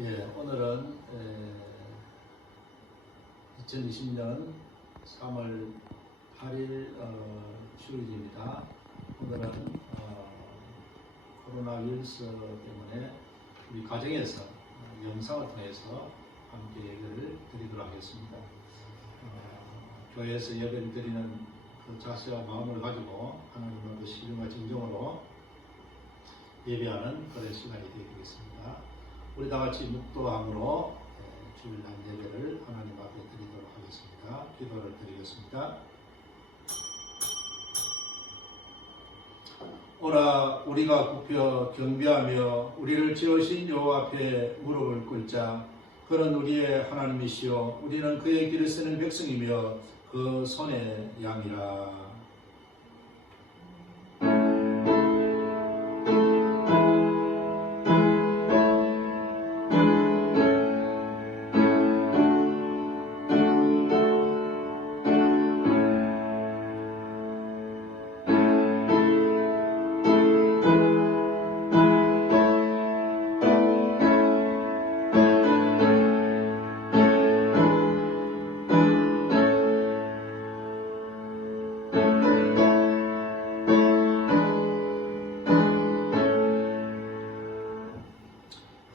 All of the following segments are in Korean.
오늘은 2020년 3월 8일 주일입니다. 오늘은 코로나 바이러스 때문에 우리 가정에서 영상을 통해서 함께 예배를 드리도록 하겠습니다. 교회에서 예배를 드리는 그 자세와 마음을 가지고 하나님의 신령과 진정으로 예배하는 그런 시간이 되겠습니다. 우리 다 같이 묵도함으로 주일날 예배를 하나님 앞에 드리도록 하겠습니다. 기도를 드리겠습니다. 오라 우리가 굽혀 경배하며 우리를 지으신 여호와 앞에 무릎을 꿇자. 그는 우리의 하나님이시요 우리는 그의 길을 쓰는 백성이며 그 손의 양이라.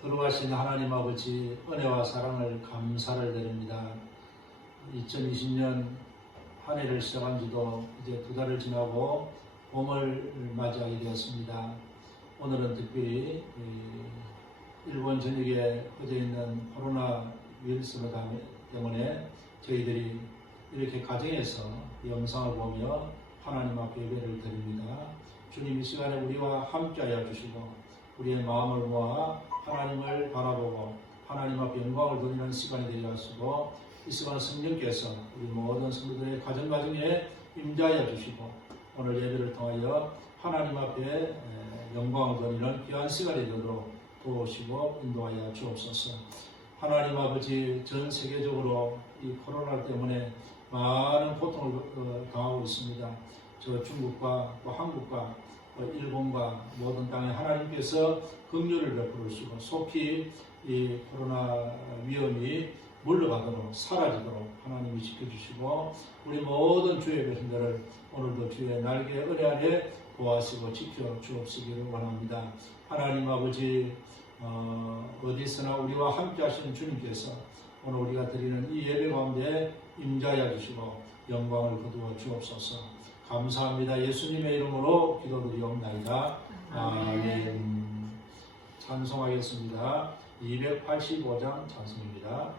거룩하신 하나님 아버지, 은혜와 사랑을 감사를 드립니다. 2020년 한 해를 시작한 지도 이제 2달을 지나고 봄을 맞이하게 되었습니다. 오늘은 특별히 일본 전역에 퍼져 있는 코로나 바이러스 때문에 저희들이 이렇게 가정에서 영상을 보며 하나님 앞에 예배를 드립니다. 주님 이 시간에 우리와 함께하여 주시고 우리의 마음을 모아 하나님을 바라보고 하나님 앞에 영광을 돌리는 시간이 되게 하시고 이 시간 성령께서 우리 모든 성도들의 가정에 임재하여 주시고 오늘 예배를 통하여 하나님 앞에 영광을 돌리는 귀한 시간이 되도록 도우시고 인도하여 주옵소서. 하나님 아버지, 전 세계적으로 이 코로나 때문에 많은 고통을 당하고 있습니다. 저 중국과 또 한국과 일본과 모든 땅에 하나님께서 긍휼을 베풀으시고 속히 이 코로나 위험이 물러가도록 사라지도록 하나님이 지켜주시고 우리 모든 주의 백성들을 오늘도 주의 날개 은혜 안에 보호하시고 지켜 주옵시기를 원합니다. 하나님 아버지, 어디서나 우리와 함께 하시는 주님께서 오늘 우리가 드리는 이 예배 가운데 임재하여 주시고 영광을 거두어 주옵소서. 감사합니다. 예수님의 이름으로 기도드리옵나이다. 아멘. 찬송하겠습니다. 285장 찬송입니다.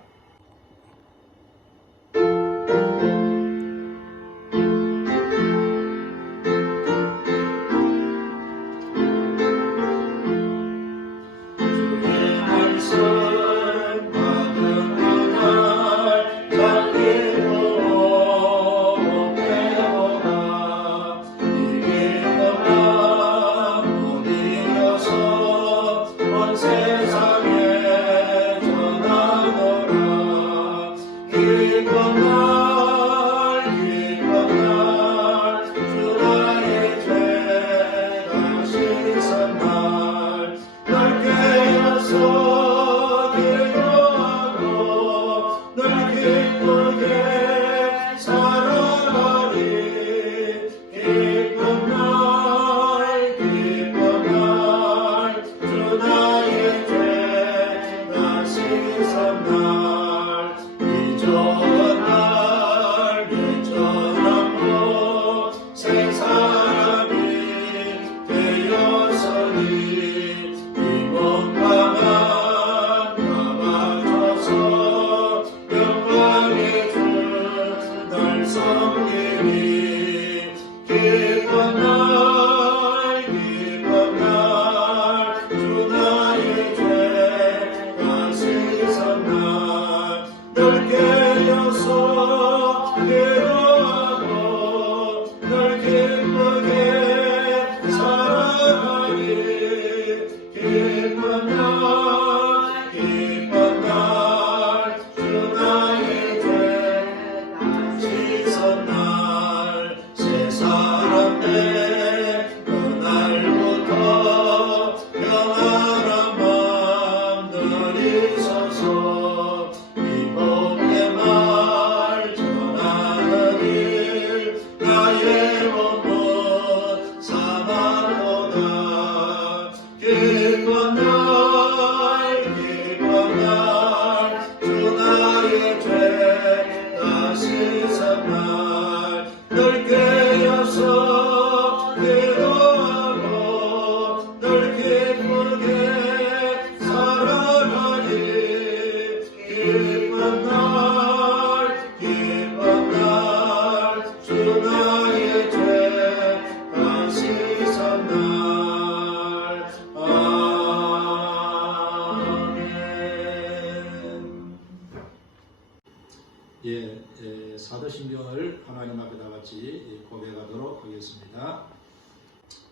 이번 밤 하나님 앞에 다 같이 고백하도록 하겠습니다.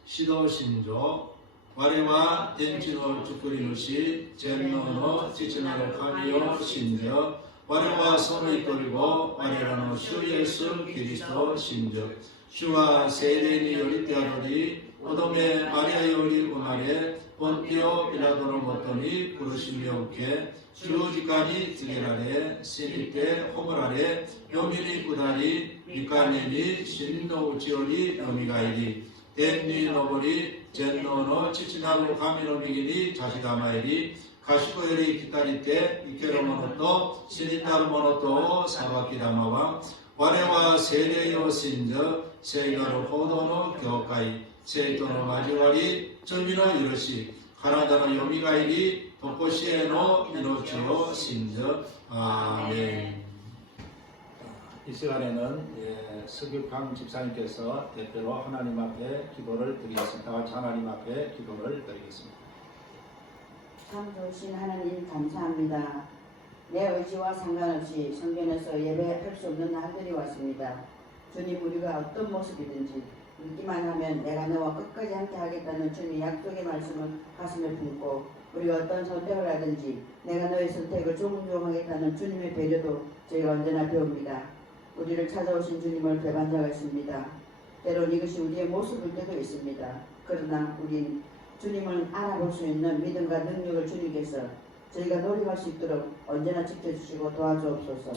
시도 신조 와레와 덴치노 주크리누시 젠노노 지치나로 카미요 신저 와레와 손을 돌리고 와레라노 슈 예수 그리스도 신저 슈와 세레니 요리테아로리 오돔의 마리아 요리 우나레 본티오 빌라도로 모토니 그루시미오케 주지까지 드게라레 시니테 호모라레 요미리 구다리 미카네미 신노우치오리 요미가이리 덴니 노보리 젠노노 치치나루 가미노미기니 자시다마이리 가시코요리 기타리테 이케로모노토 시니타루모노토 사바키다마와 와레와 세레요 신저 세이가로 호도노 교카이 세이토노 마지와리 절미노 이러시 하나다노 요미가이리 도코시에노 이노치오 신저 아멘. 이 시간에는 서규강 집사님께서 대표로 하나님 앞에 기도를 드리겠습니다. 다 같이 하나님 앞에 기도를 드리겠습니다. 참 좋으신 하나님 감사합니다. 내 의지와 상관없이 성전에서 예배할 수 없는 날들이 왔습니다. 주님, 우리가 어떤 모습이든지 믿기만 하면 내가 너와 끝까지 함께 하겠다는 주님의 약속의 말씀을 가슴에 품고 우리가 어떤 선택을 하든지 내가 너의 선택을 존중하겠다는 주님의 배려도 저희가 언제나 배웁니다. 우리를 찾아오신 주님을 배반자가 때론 이것이 우리의 모습일 때도 있습니다. 그러나 우린 주님을 알아볼 수 있는 믿음과 능력을 주님께서 저희가 노력할 수 있도록 언제나 지켜주시고 도와주옵소서.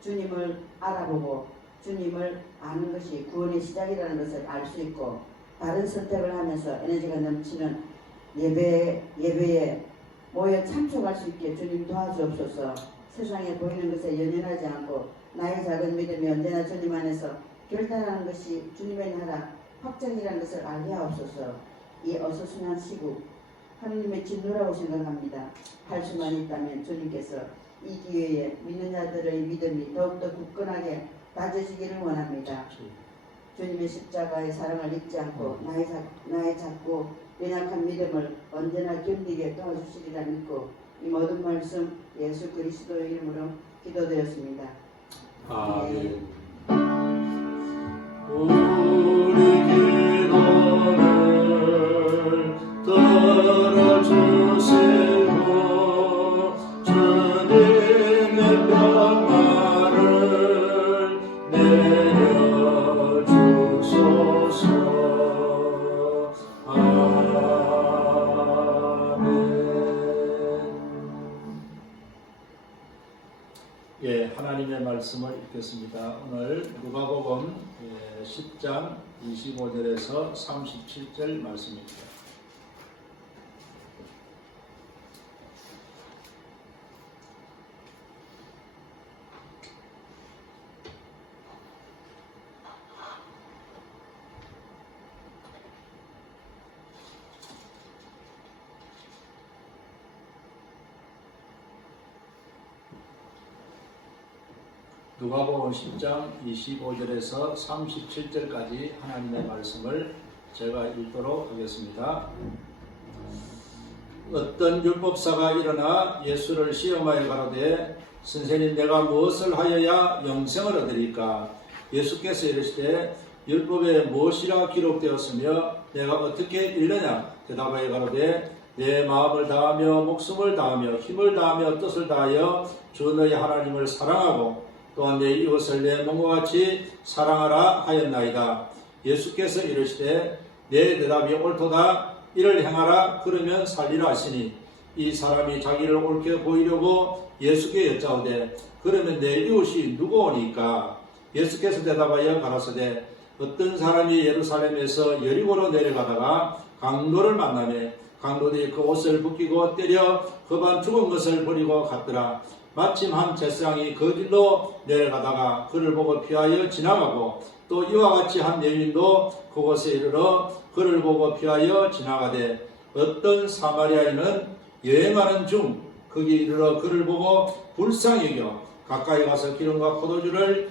주님을 알아보고 주님을 아는 것이 구원의 시작이라는 것을 알 수 있고 바른 선택을 하면서 에너지가 넘치는 예배에 모여 참석할 수 있게 주님 도와주옵소서. 세상에 보이는 것에 연연하지 않고 나의 작은 믿음이 언제나 주님 안에서 결단하는 것이 주님의 나라 확정이라는 것을 알게 하옵소서. 이 어수선한 시국 하느님의 진노라고 생각합니다. 할 수만 있다면 주님께서 이 기회에 믿는 자들의 믿음이 더욱더 굳건하게 다져지기를 원합니다. 주님의 십자가의 사랑을 잊지 않고 나의 작고 연약한 믿음을 언제나 견디게 도와주시리라 믿고 이 모든 말씀 예수 그리스도의 이름으로 기도드렸습니다. 아멘. 우리 기도를 들어주시고 주님의 평화를 내려주소서. 하나님의 말씀을 읽겠습니다. 오늘 누가복음 10장 25절에서 37절 말씀입니다. 누가복음 10장 25절에서 37절까지 하나님의 말씀을 제가 읽도록 하겠습니다. 어떤 율법사가 일어나 예수를 시험하여 가로되 선생님, 내가 무엇을 하여야 영생을 얻으리까? 예수께서 이르시되 율법에 무엇이라 기록되었으며 내가 어떻게 읽느냐? 대답하여 가로되 내 마음을 다하며 목숨을 다하며 힘을 다하며 뜻을 다하여 주 너희 하나님을 사랑하고 또한 내 이웃을 내 몸과 같이 사랑하라 하였나이다. 예수께서 이르시되 내 대답이 옳도다. 이를 행하라. 그러면 살리라 하시니 이 사람이 자기를 옳게 보이려고 예수께 여짜오되 그러면 내 이웃이 누구오니까? 예수께서 대답하여 가라사대 어떤 사람이 예루살렘에서 여리고로 내려가다가 강도를 만나매 강도들이 그 옷을 벗기고 때려 그반 죽은 것을 버리고 갔더라. 마침 한 제사장이 그 길로 내려가다가 그를 보고 피하여 지나가고 또 이와 같이 한 여인도 그곳에 이르러 그를 보고 피하여 지나가되 어떤 사마리아인은 여행하는 중 거기 이르러 그를 보고 불쌍히 여겨 가까이 가서 기름과 포도주를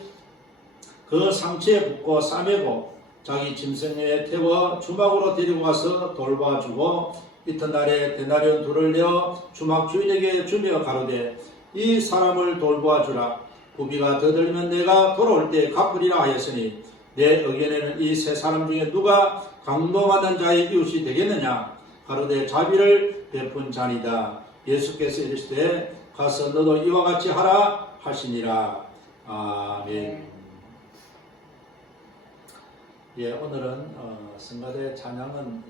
그 상체에 붓고 싸매고 자기 짐승에 태워 주막으로 데리고 가서 돌봐주고 이튿날에 데나리온 둘을 내어 주막 주인에게 주며 가로되 이 사람을 돌보아주라. 부비가 더들면 내가 돌아올 때 갚으리라 하였으니 내 의견에는 이 세 사람 중에 누가 강도받는 자의 이웃이 되겠느냐? 가로되 자비를 베푼 자니다. 예수께서 이르시되 가서 너도 이와 같이 하라 하시니라. 아멘. 예, 오늘은 성가대 찬양은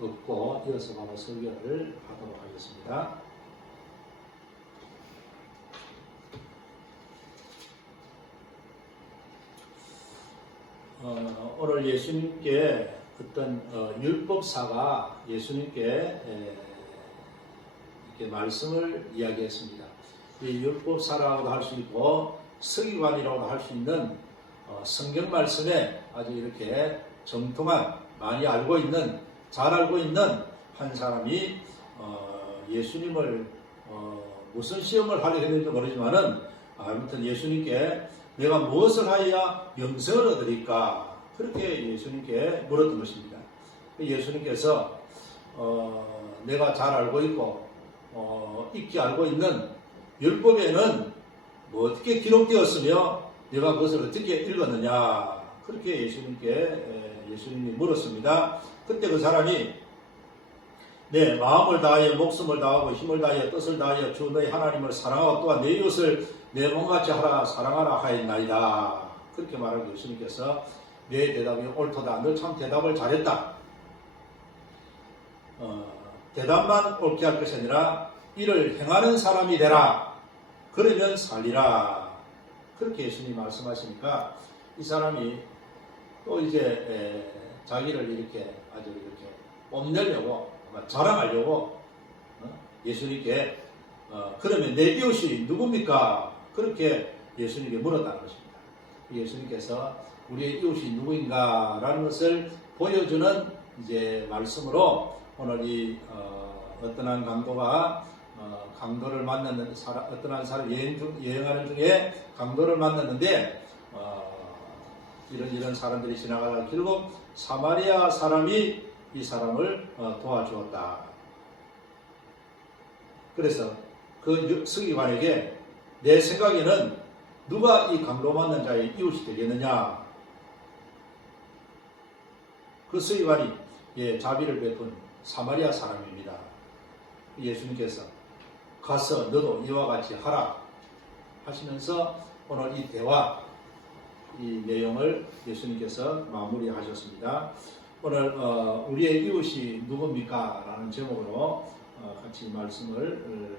없고 이어서 바로 설교를 하도록 하겠습니다. 오늘 예수님께 어떤 율법사가 예수님께 이렇게 말씀을 이야기했습니다. 이 율법사라고도 할 수 있고 서기관이라고도 할 수 있는 성경 말씀에 아주 이렇게 정통한, 많이 알고 있는, 잘 알고 있는 한 사람이 예수님을 무슨 시험을 하려 했는지 모르지만은 아무튼 예수님께 내가 무엇을 하여야 영생을 얻으리까? 그렇게 예수님께 물었던 것입니다. 예수님께서 내가 잘 알고 있고 익히 알고 있는 율법에는 뭐 어떻게 기록되었으며 내가 그것을 어떻게 읽었느냐? 그렇게 예수님이 물었습니다. 그때 그 사람이 내 마음을 다하여 목숨을 다하고 힘을 다하여 뜻을 다하여 주 너희 하나님을 사랑하고 또한 내 이웃을 내 몸같이 하라 사랑하라 하였나이다. 그렇게 말하고 예수님께서 내 대답이 옳도다. 너 참 대답을 잘했다. 대답만 옳게 할 것이 아니라 이를 행하는 사람이 되라. 그러면 살리라. 그렇게 예수님이 말씀하시니까 이 사람이 또 이제 자기를 이렇게 아주 이렇게 뽐내려고 자랑하려고 예수님께 그러면 내 이웃이 누굽니까? 그렇게 예수님께 물었다는 것입니다. 예수님께서 우리의 이웃이 누구인가? 라는 것을 보여주는 이제 말씀으로 오늘 이 어떤 한 강도가 강도를 만났는 사람, 어떤 한 사람 여행하는 중에 강도를 만났는데 이런 사람들이 지나가다가 결국 사마리아 사람이 이 사람을 도와주었다. 그래서 그 서기관에게 내 생각에는 누가 이 강도 만난 자의 이웃이 되겠느냐? 그 서기관이 자비를 베푼 사마리아 사람입니다. 예수님께서 가서 너도 이와 같이 하라 하시면서 오늘 이 대화, 이 내용을 예수님께서 마무리하셨습니다. 오늘 우리의 이웃이 누굽니까? 라는 제목으로 같이 말씀을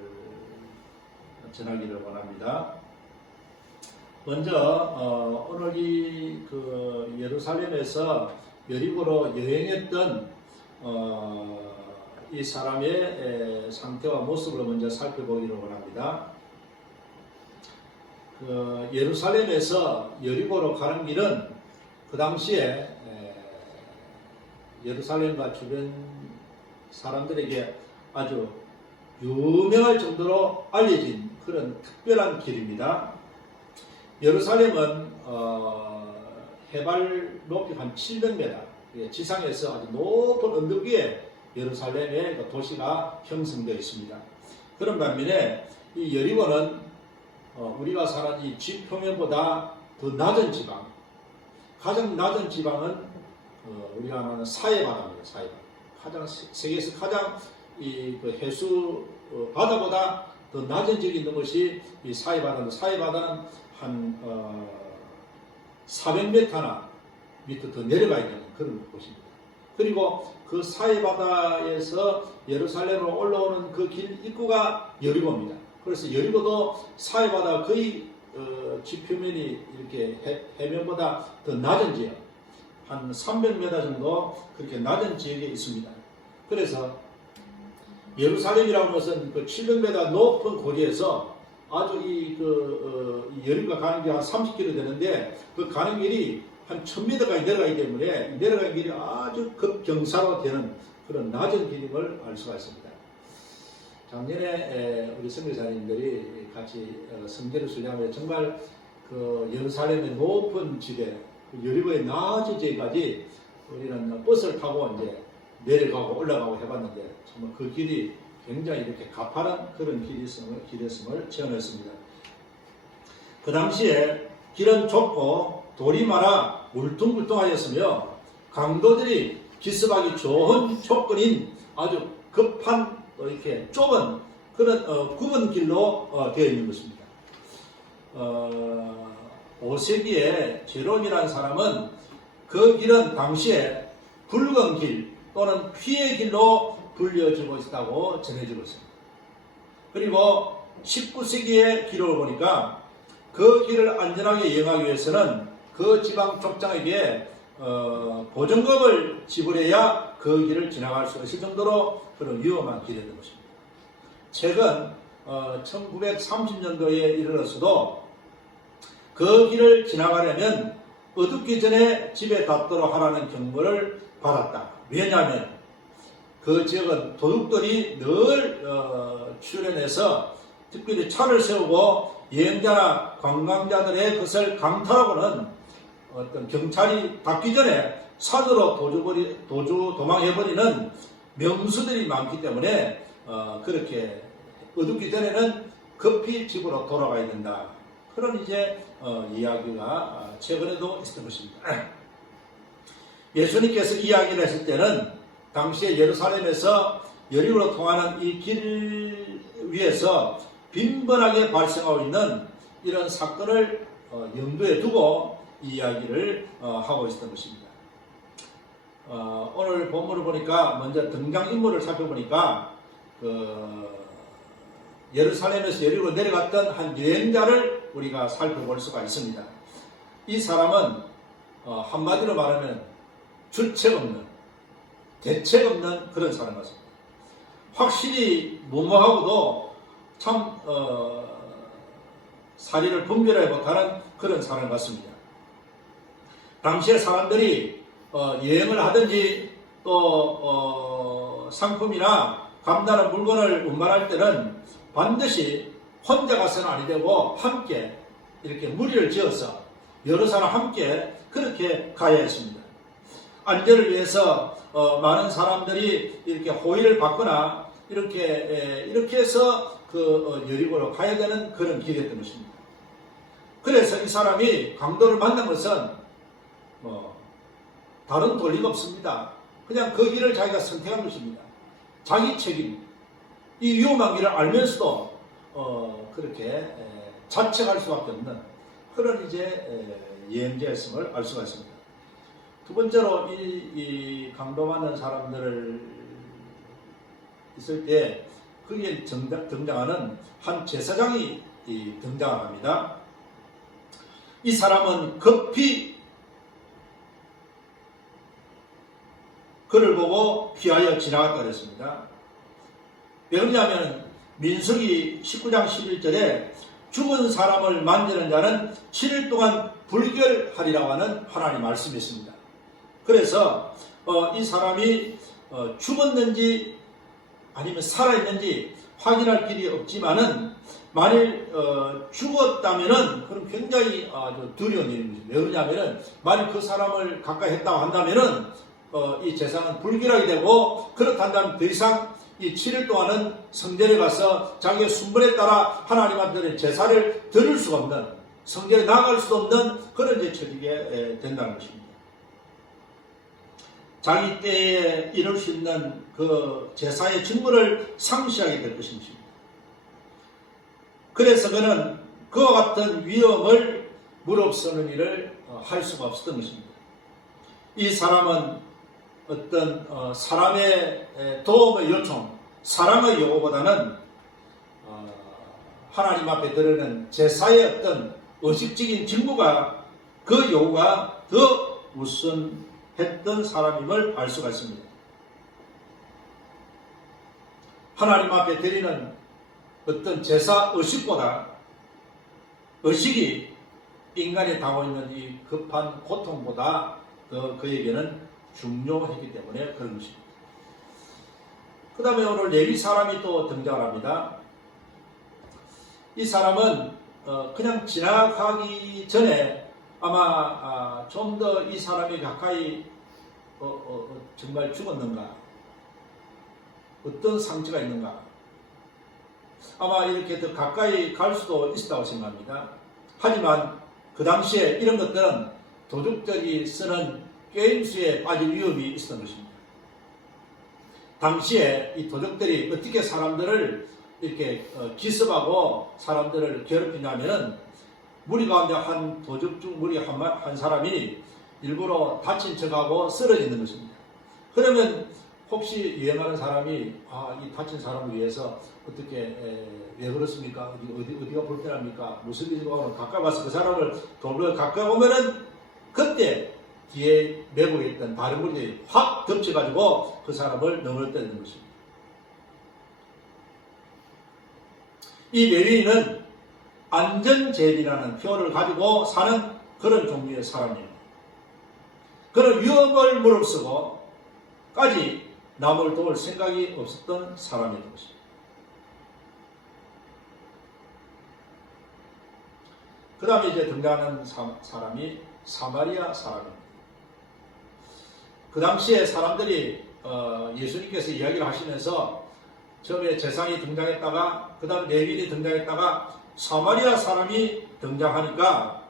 전하기를 원합니다. 먼저 오늘 그 예루살렘에서 여리고로 여행했던 이 사람의 상태와 모습을 먼저 살펴보기를 원합니다. 그 예루살렘에서 여리고로 가는 길은 그 당시에 예루살렘과 주변 사람들에게 아주 유명할 정도로 알려진 그런 특별한 길입니다. 예루살렘은 해발 높이 한 700m, 지상에서 아주 높은 언덕 위에 예루살렘의 그 도시가 형성되어 있습니다. 그런 반면에 이 여리고는 우리가 사는 이 지표면보다 더 낮은 지방, 가장 낮은 지방은 우리가 아는 사해바다입니다. 사해바다. 세계에서 가장 그 해수 바다보다 더 낮은 지역이 있는 것이 이 사해바다입니다. 사해바다는 한 400m나 밑에 더 내려가야 되는 그런 곳입니다. 그리고 그 사해바다에서 예루살렘으로 올라오는 그 길 입구가 여리고입니다. 그래서 여리고도 사해바다 거의 지표면이 이렇게 해면보다 더 낮은 지역, 한 300m 정도 그렇게 낮은 지역에 있습니다. 그래서 예루살렘이라는 것은 그 700m 높은 거리에서 아주 여리고가 가는 게 한 30km 되는데 그 가는 길이 한 1000m까지 내려가기 때문에 내려가는 길이 아주 급경사로 되는 그런 낮은 길임을 알 수가 있습니다. 작년에 우리 선교사님들이 같이 성전을 순례하며 정말 그 예루살렘의 높은 집에 여리고의 낮은 지역까지 우리는 버스를 타고 이제 내려가고 올라가고 해봤는데 정말 그 길이 굉장히 이렇게 가파른 그런 길이었음을 체험했습니다. 그 당시에 길은 좁고 돌이 많아 울퉁불퉁하였으며 강도들이 기습하기 좋은 조건인 아주 급한 이렇게 좁은 그런 굽은 길로 되어 있는 것입니다. 5세기에 제롬이라는 사람은 그 길은 당시에 붉은 길 또는 피의 길로 불려지고 있다고 전해지고 있습니다. 그리고 19세기의 기록을 보니까 그 길을 안전하게 이용하기 위해서는 그 지방 족장에게 보증금을 지불해야 그 길을 지나갈 수 있을 정도로 그런 위험한 길이었던 것입니다. 최근 1930년도에 이르러서도 그 길을 지나가려면 어둡기 전에 집에 닿도록 하라는 경고를 받았다. 왜냐하면 그 지역은 도둑들이 늘 출현해서 특별히 차를 세우고 여행자나 관광자들의 것을 강탈하고는 어떤 경찰이 닿기 전에 산으로 도망해버리는 명수들이 많기 때문에 그렇게 어둡기 전에는 급히 집으로 돌아가야 된다. 그런 이제 이야기가 최근에도 있었던 것입니다. 예수님께서 이야기를 했을 때는 당시에 예루살렘에서 여리고로 통하는 이 길 위에서 빈번하게 발생하고 있는 이런 사건을 염두에 두고 이야기를 하고 있었던 것입니다. 오늘 본문을 보니까 먼저 등장인물을 살펴보니까 예루살렘에서 여리고로 내려갔던 한 여행자를 우리가 살펴볼 수가 있습니다. 이 사람은 한마디로 말하면 주책 없는, 대책 없는 그런 사람 같습니다. 확실히 무모하고도 참 사리를 분별하지 못하는 그런 사람 같습니다. 당시에 사람들이 여행을 하든지 또 상품이나 감다른 물건을 운반할 때는 반드시 혼자 가서는 아니 되고 함께 이렇게 무리를 지어서 여러 사람 함께 그렇게 가야 했습니다. 안전을 위해서 많은 사람들이 이렇게 호의를 받거나 이렇게 해서 여리고로 가야 되는 그런 길이었던 것입니다. 그래서 이 사람이 강도를 만난 것은 다른 도리가 없습니다. 그냥 그 길을 자기가 선택한 것입니다. 자기 책임. 이 위험한 길을 알면서도 그렇게 자책할 수밖에 없는 그런 이제 여행자였음을 알 수가 있습니다. 두 번째로 이 강도받는 사람들을 있을 때 거기에 등장하는 한 제사장이 등장합니다. 이 사람은 급히 그를 보고 피하여 지나갔다 그랬습니다. 왜 그러냐면 민수기 19장 11절에 죽은 사람을 만지는 자는 7일 동안 불결하리라고 하는 하나님 말씀이 있습니다. 그래서 이 사람이 죽었는지 아니면 살아있는지 확인할 길이 없지만은 만일 죽었다면은 그럼 굉장히 두려운 일입니다. 왜 그러냐면은 만일 그 사람을 가까이 했다고 한다면은 이 제사는 불결하게 되고 그렇다면 더 이상 이 7일 동안은 성전에 가서 자기의 순번에 따라 하나님한테 제사를 드릴 수가 없는 성전에 나아갈 수도 없는 그런 이제 처지게 된다는 것입니다. 자기 때에 이룰 수 있는 그 제사의 직무를 상실하게 될 것입니다. 그래서 그는 그와 같은 위험을 무릅쓰는 일을 할 수가 없었던 것입니다. 이 사람은 어떤 사람의 도움의 요청, 사랑의 요구보다는 하나님 앞에 드리는 제사의 어떤 의식적인 직무가 그 요구가 더 우선했던 사람임을 알 수가 있습니다. 하나님 앞에 드리는 어떤 제사 의식보다 의식이 인간이 당하고 있는 이 급한 고통보다 더 그에게는 중요했기 때문에 그런 것입니다. 그 다음에 오늘 레위 사람이 또 등장합니다. 이 사람은 그냥 지나가기 전에 아마 좀 더 이 사람이 가까이 정말 죽었는가, 어떤 상처가 있는가, 아마 이렇게 더 가까이 갈 수도 있다고 생각합니다. 하지만 그 당시에 이런 것들은 도둑들이 쓰는 게임수에 빠질 위험이 있었던 것입니다. 당시에 이 도둑들이 어떻게 사람들을 이렇게 기습하고 사람들을 괴롭히냐면은 무리 가운데 한 도둑 중 무리 한 사람이 일부러 다친 척하고 쓰러지는 것입니다. 그러면 혹시 유행하는 사람이 이 다친 사람을 위해서 어떻게 왜 그렇습니까? 어디가 불편합니까? 무슨 일이고 가까이 와서 그 사람을 돌로 가까이 오면은 그때 뒤에 메고 있던 다른 무리들이 확 덮쳐가지고 그 사람을 넘어뜨리는 것입니다. 이 레위인은 안전제비라는 표를 가지고 사는 그런 종류의 사람이에요. 그런 위험을 무릅쓰고까지 남을 도울 생각이 없었던 사람이었던 것입니다. 그 다음에 이제 등장하는 사람이 사마리아 사람입니다. 그 당시에 사람들이 예수님께서 이야기를 하시면서 처음에 제사장이 등장했다가 그 다음 레위인이 등장했다가 사마리아 사람이 등장하니까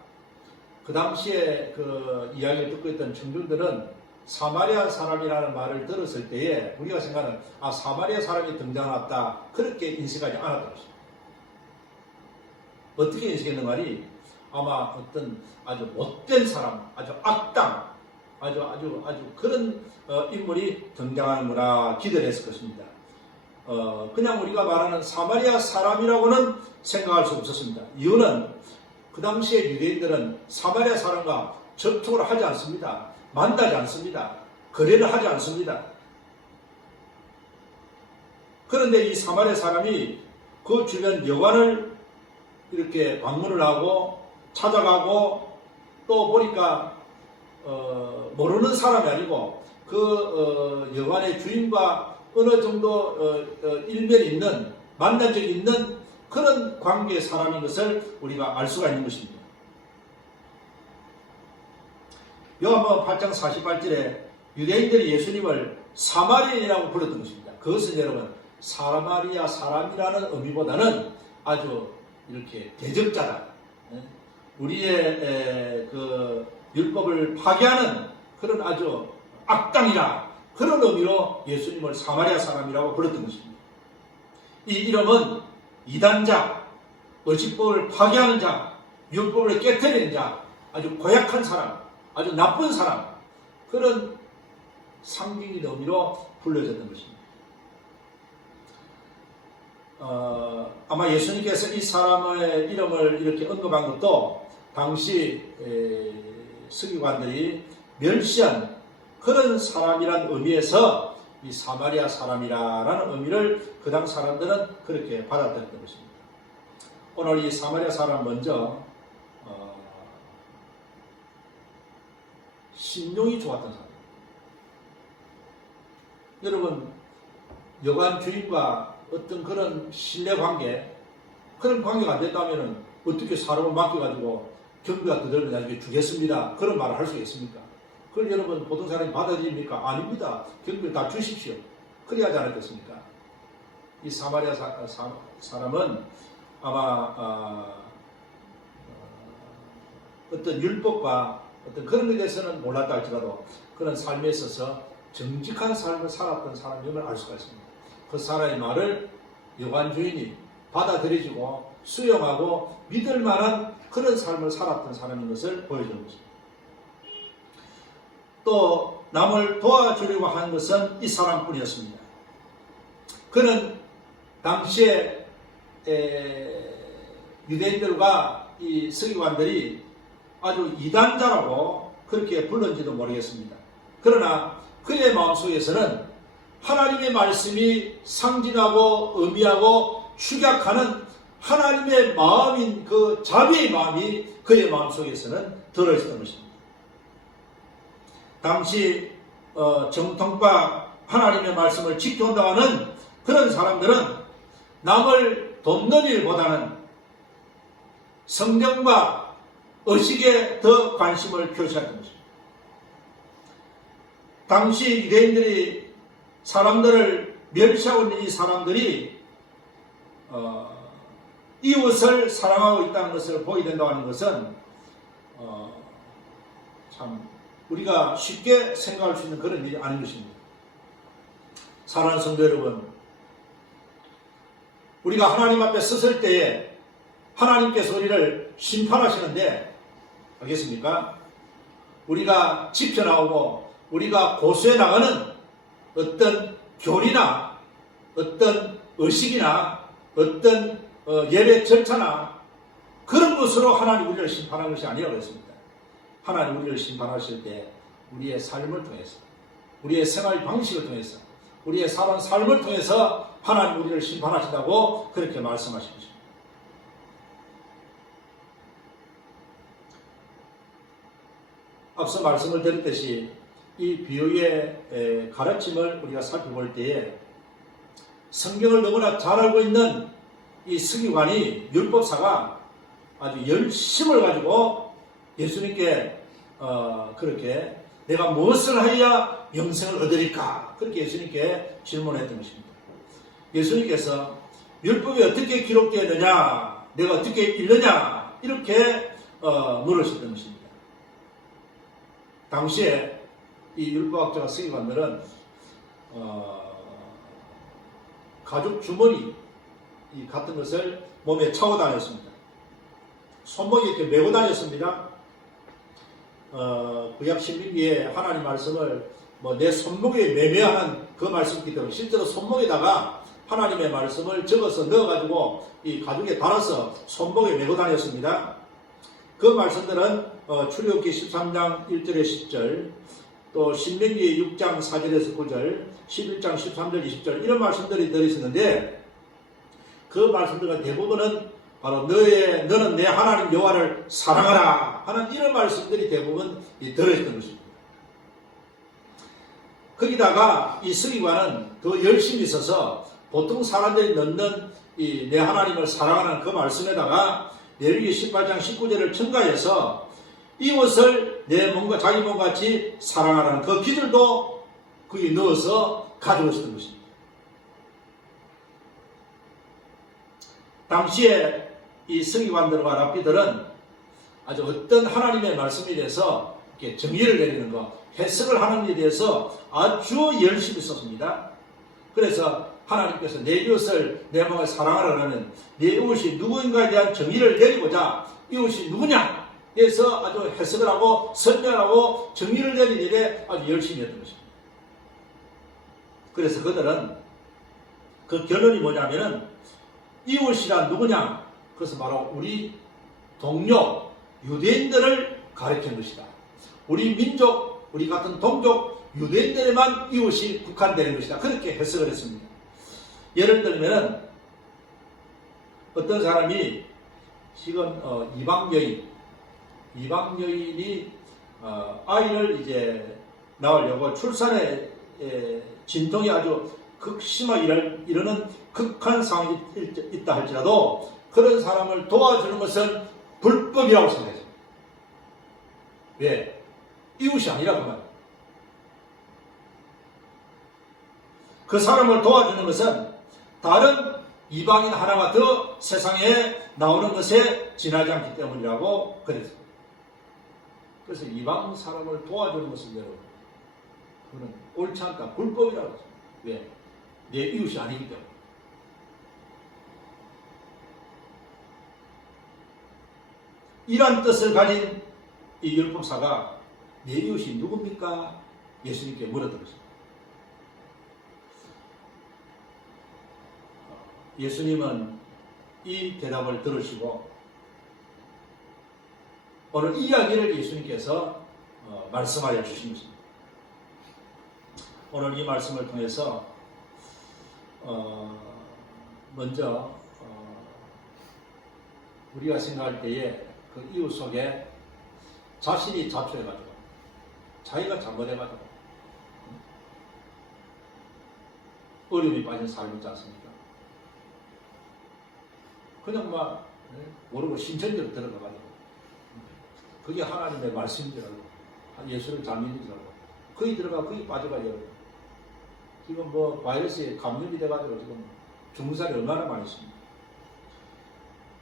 그 당시에 그 이야기를 듣고 있던 청중들은 사마리아 사람이라는 말을 들었을 때에 우리가 생각하는 사마리아 사람이 등장했다 그렇게 인식하지 않았던 것입니다. 어떻게 인식했는 말이 아마 어떤 아주 못된 사람, 아주 악당, 아주 그런 인물이 등장하는구나 기대를 했을 것입니다. 그냥 우리가 말하는 사마리아 사람이라고는 생각할 수 없었습니다. 이유는 그 당시에 유대인들은 사마리아 사람과 접촉을 하지 않습니다. 만나지 않습니다. 거래를 하지 않습니다. 그런데 이 사마리아 사람이 그 주변 여관을 이렇게 방문을 하고 찾아가고 또 보니까 모르는 사람이 아니고 그 여관의 주인과 어느 정도 일면이 있는 만난 적이 있는 그런 관계의 사람인 것을 우리가 알 수가 있는 것입니다. 요한복음 8장 48절에 유대인들이 예수님을 사마리아인이라고 불렀던 것입니다. 그것은 여러분 사마리아 사람이라는 의미보다는 아주 이렇게 대적자다. 우리의 그 율법을 파괴하는 그런 아주 악당이라 그런 의미로 예수님을 사마리아 사람이라고 불렀던 것입니다. 이 이름은 이단자, 의식법을 파괴하는 자, 율법을 깨뜨리는 자, 아주 고약한 사람, 아주 나쁜 사람 그런 상징적인 의미로 불려졌던 것입니다. 아마 예수님께서 이 사람의 이름을 이렇게 언급한 것도 당시 서기관들이 멸시한 그런 사람이란 의미에서 이 사마리아 사람이라는 의미를 그 당 사람들은 그렇게 받아들였던 것입니다. 오늘 이 사마리아 사람 먼저 신용이 좋았던 사람. 여러분 여관 주인과 어떤 그런 신뢰관계 그런 관계가 안 됐다면 어떻게 사람을 맡겨가지고 경비가 두들면 나중에 주겠습니다 그런 말을 할 수 있습니까? 그걸 여러분 보통 사람이 받아들입니까? 아닙니다. 경비를 다 주십시오. 그래야 하지 않았겠습니까? 이 사마리아 사람은 아마 어떤 율법과 어떤 그런 것에 대해서는 몰랐다 할지라도 그런 삶에 있어서 정직한 삶을 살았던 사람임을 알 수가 있습니다. 그 사람의 말을 여관 주인이 받아들이고 수용하고 믿을 만한 그런 삶을 살았던 사람인 것을 보여주는 것입니다. 또 남을 도와주려고 하는 것은 이 사람뿐이었습니다. 그는 당시에 유대인들과 이 서기관들이 아주 이단자라고 그렇게 불렀는지도 모르겠습니다. 그러나 그의 마음속에서는 하나님의 말씀이 상징하고 의미하고 축약하는 하나님의 마음인 그 자비의 마음이 그의 마음속에서는 들어있었던 것입니다. 당시 정통과 하나님의 말씀을 지켜온다고 하는 그런 사람들은 남을 돕는 일보다는 성경과 의식에 더 관심을 표시했던 것입니다. 당시 유대인들이 사람들을 멸시하고 있는 이 사람들이 이웃을 사랑하고 있다는 것을 보게 된다고 하는 것은 참 우리가 쉽게 생각할 수 있는 그런 일이 아닌 것입니다. 사랑하는 성도 여러분, 우리가 하나님 앞에 섰을 때에 하나님께서 우리를 심판하시는데 알겠습니까? 우리가 지켜나오고 우리가 고수해 나가는 어떤 교리나 어떤 의식이나 어떤 예배 절차나 그런 것으로 하나님 우리를 심판하는 것이 아니라고 했습니다. 하나님 우리를 심판하실 때 우리의 삶을 통해서, 우리의 생활 방식을 통해서, 우리의 살아온 삶을 통해서 하나님 우리를 심판하신다고 그렇게 말씀하신 것입니다. 앞서 말씀을 드렸듯이 이 비유의 가르침을 우리가 살펴볼 때에 성경을 너무나 잘 알고 있는 이 서기관이 율법사가 아주 열심을 가지고 예수님께 그렇게 내가 무엇을 하여야 영생을 얻으리까 그렇게 예수님께 질문했던 것입니다. 예수님께서 율법이 어떻게 기록되어 있느냐, 내가 어떻게 읽느냐 이렇게 물으셨던 것입니다. 당시에 이 율법학자와 서기관들은 가죽 주머니 같은 것을 몸에 차고 다녔습니다. 손목에 이렇게 메고 다녔습니다. 구약 신명기에 하나님 말씀을 내 손목에 매매하는 그 말씀이기 때문에 실제로 손목에다가 하나님의 말씀을 적어서 넣어가지고 이 가죽에 달아서 손목에 메고 다녔습니다. 그 말씀들은 출애굽기 13장 1절에 10절, 또 신명기 6장 4절에서 9절, 11장 13절 20절 이런 말씀들이 들어있었는데 그 말씀들과 대부분은 바로 너는 내 하나님 여호와를 사랑하라 하는 이런 말씀들이 대부분 들어있던 것입니다. 거기다가 이 서기관은 더 열심히 있어서 보통 사람들이 넣는 이 내 하나님을 사랑하는 그 말씀에다가 레위기 18장 19절을 첨가해서 이웃을 내 몸과 자기 몸과 같이 사랑하라는 그 기술도 거기 넣어서 가져오셨던 것입니다. 당시에 이 서기관들과 랍비들은 아주 어떤 하나님의 말씀에 대해서 이렇게 정의를 내리는 것, 해석을 하는 데 대해서 아주 열심히 썼습니다. 그래서 하나님께서 내 이웃을 내 마음에 사랑하라는 내 이웃이 누구인가에 대한 정의를 내리고자 이웃이 누구냐 해서 아주 해석을 하고 설명하고 정의를 내리는 일에 아주 열심히 했던 것입니다. 그래서 그들은 그 결론이 뭐냐면은 이웃이란 누구냐? 그것은 바로 우리 동료 유대인들을 가리키는 것이다. 우리 민족, 우리 같은 동족 유대인들에만 이웃이 국한되는 것이다. 그렇게 해석을 했습니다. 예를 들면 어떤 사람이 지금 이방 여인이 아이를 이제 낳으려고 출산에 진통이 아주 극심하게 이르는 극한 상황이 있다 할지라도 그런 사람을 도와주는 것은 불법이라고 생각해요. 왜? 이웃이 아니라고 말이에요. 그 사람을 도와주는 것은 다른 이방인 하나가 더 세상에 나오는 것에 지나지 않기 때문이라고 그랬어요. 그래서 이방 사람을 도와주는 것은 여러분, 그거는 옳지 않다, 불법이라고 했어요. 왜? 내 이웃이 아니기 때문에. 이런 뜻을 가진 이 율법사가 내 이웃이 누굽니까? 예수님께 물었던 것입니다. 예수님은 이 대답을 들으시고 오늘 이야기를 예수님께서 말씀하여 주신 것입니다. 오늘 이 말씀을 통해서 먼저 우리가 생각할 때에 그 이웃 속에 자신이 자초해가지고 자기가 잘못해가지고 어려움이 빠진 삶이 있지 않습니까? 그냥 막 모르고 신천지로 들어가가지고 그게 하나님의 말씀인 줄 알고 예수를 잘 믿는 줄 알고 거기 들어가 거기 빠져가지고 지금 바이러스에 감염이 돼가지고 지금 죽는 사람이 얼마나 많이 있습니다.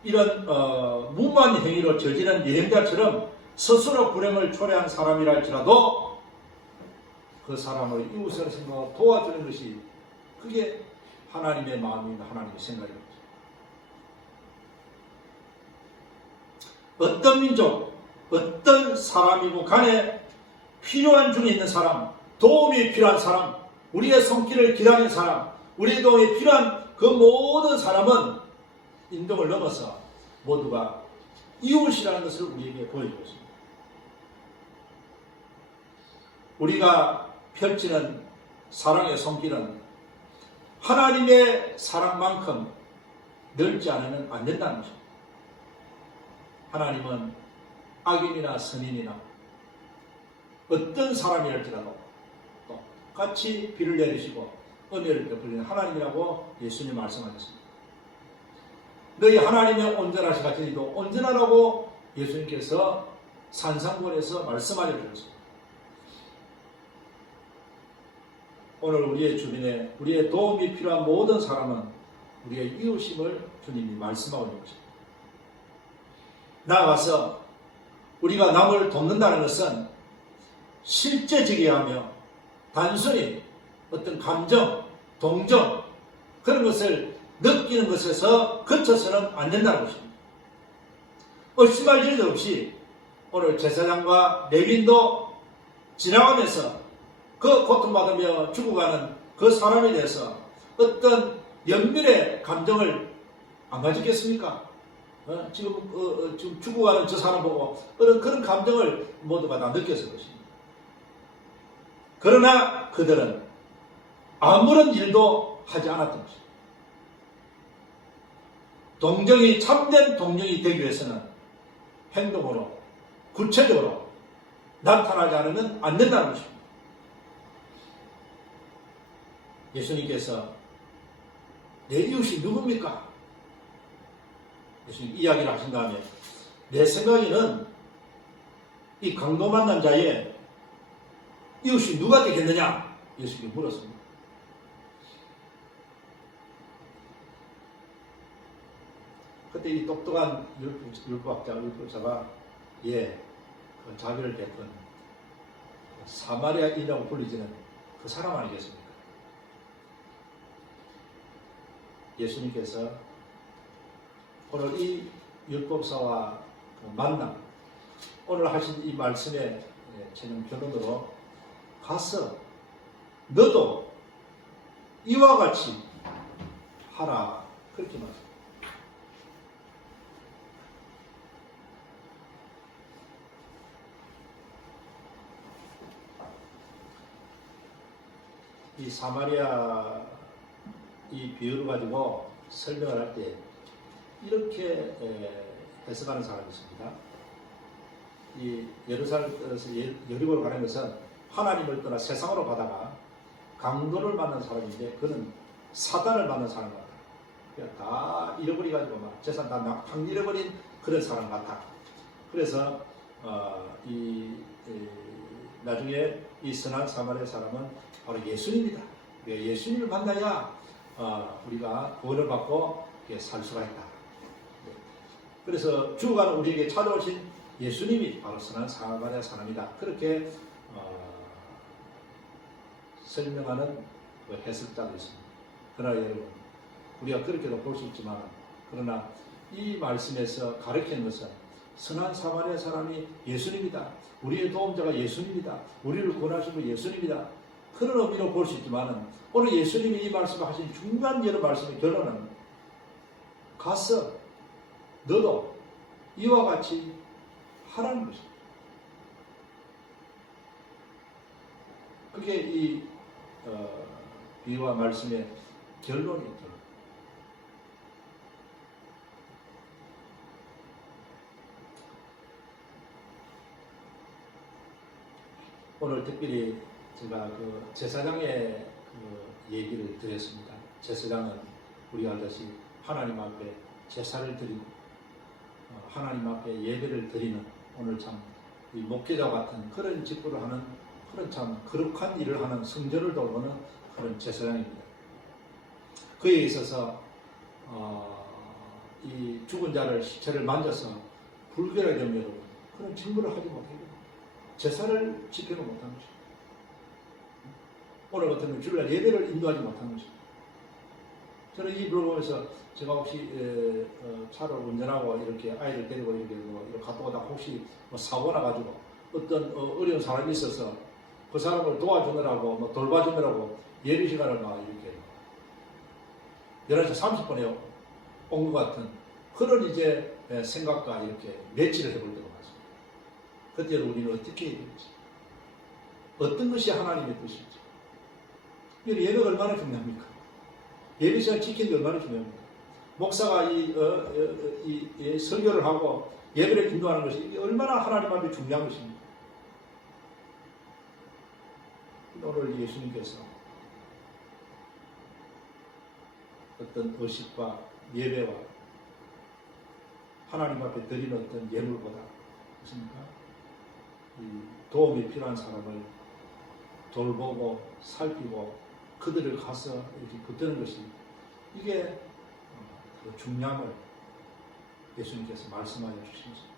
이런 무모한 행위로 저지른 예언자처럼 스스로 불행을 초래한 사람이라 할지라도 그 사람을 이웃으로 생각하고 도와주는 것이 그게 하나님의 마음이며 하나님의 생각입니다. 어떤 민족, 어떤 사람이고 간에 필요한 중에 있는 사람, 도움이 필요한 사람, 우리의 손길을 기다리는 사람, 우리의 도움이 필요한 그 모든 사람은 인종을 넘어서 모두가 이웃이라는 것을 우리에게 보여주고 있습니다. 우리가 펼치는 사랑의 손길은 하나님의 사랑만큼 넓지 않으면 안 된다는 것입니다. 하나님은 악인이나 선인이나 어떤 사람이랄지라도 똑같이 비를 내리시고 은혜를 베푸시는 하나님이라고 예수님 말씀하셨습니다. 너희 하나님의 온전하신 같은 이도 온전하라고 예수님께서 산상권에서 말씀하여 주셨습니다. 오늘 우리의 주변에 우리의 도움이 필요한 모든 사람은 우리의 이웃임을 주님이 말씀하고 있는 것입니다. 나아가서 우리가 남을 돕는다는 것은 실제적이게 하며 단순히 어떤 감정, 동정 그런 것을 느끼는 것에서 그쳐서는 안 된다는 것입니다. 의심할 일도 없이 오늘 제사장과 레위인도 지나가면서 그 고통받으며 죽어가는 그 사람에 대해서 어떤 연민의 감정을 안 가지겠습니까? 지금 죽어가는 저 사람 보고 그런 감정을 모두가 다 느꼈을 것입니다. 그러나 그들은 아무런 일도 하지 않았던 것입니다. 동정이 참된 동정이 되기 위해서는 행동으로 구체적으로 나타나지 않으면 안 된다는 것입니다. 예수님께서 내 이웃이 누굽니까? 예수님 이야기를 하신 다음에 내 생각에는 이 강도 만난 자의 이웃이 누가 되겠느냐? 예수님이 물었습니다. 그때 이 똑똑한 율법학자가 그 자비를 베푼 사마리아인이라고 불리지는 그 사람 아니겠습니까? 예수님께서 오늘 이 율법사와 그 만남, 오늘 하신 이 말씀의 최종 결론으로 가서 너도 이와 같이 하라 그렇게 말합니다. 이 사마리아 이 비유를 가지고 설명을 할 때 이렇게 해석하는 사람이 있습니다. 이 예루살렘에서 여리고로 가는 것은 하나님을 떠나 세상으로 가다가 강도를 만난 사람인데 그는 사단을 만난 사람 같다. 그냥 다 잃어버려가지고 막 재산 다 확 잃어버린 그런 사람 같다. 그래서 나중에 이 선한 사마리아 사람은 바로 예수님이다. 예수님을 만나야 우리가 구원을 받고 살 수가 있다. 그래서 죽어가는 우리에게 찾아오신 예수님이 바로 선한 사마리아 사람이다. 그렇게 설명하는 그 해석자도 있습니다. 그러나 여러분, 우리가 그렇게도 볼 수 있지만, 그러나 이 말씀에서 가르치는 것은 선한 사마리아 사람이 예수님이다. 우리의 도움자가 예수님이다. 우리를 구원하시는 예수님이다. 그런 의미로 볼 수 있지만, 오늘 예수님이 이 말씀을 하신 중간 여러 말씀의 결론은 가서 너도 이와 같이 하라는 것입니다. 그게 이 비유와 말씀의 결론이죠. 오늘 특별히 제가 그 제사장의 그 얘기를 드렸습니다. 제사장은 우리가 알다시피 하나님 앞에 제사를 드리고 하나님 앞에 예배를 드리는 오늘 참 이 목회자 같은 그런 직분을 하는 그런 참 거룩한 일을 하는 성전을 돌보는 그런 제사장입니다. 그에 있어서 이 죽은 자를 시체를 만져서 불결하게 되면 여러분 그런 직무를 하지 못해요. 제사를 지키는 못하는 것입니다. 오늘 같은 경우 주일날 예배를 인도하지 못하는 것입니다. 저는 이 부분을 보면서 제가 혹시 차를 운전하고 이렇게 아이를 데리고 이렇게 갔다 오다 혹시 뭐 사고나 가지고 어떤 어려운 사람이 있어서 그 사람을 도와주느라고 뭐 돌봐주느라고 예배 시간을 막 이렇게 11시 30분에 온 것 같은 그런 이제 생각과 이렇게 매치를 해볼 때가 많습니다. 그때 우리는 어떻게 해야 되는지, 어떤 것이 하나님의 뜻인지, 예배가 얼마나 중요합니까? 예배 시간 지키는 게 얼마나 중요합니까? 목사가 이 설교를 하고 예배를 인도하는 것이 얼마나 하나님 앞에 중요한 것입니까? 오늘 예수님께서 어떤 의식과 예배와 하나님 앞에 드리는 어떤 예물보다 그렇습니까? 이 도움이 필요한 사람을 돌보고 살피고 그들을 가서 이렇게 붙드는 것이 이게 그 중요함을 예수님께서 말씀하여 주신 것입니다.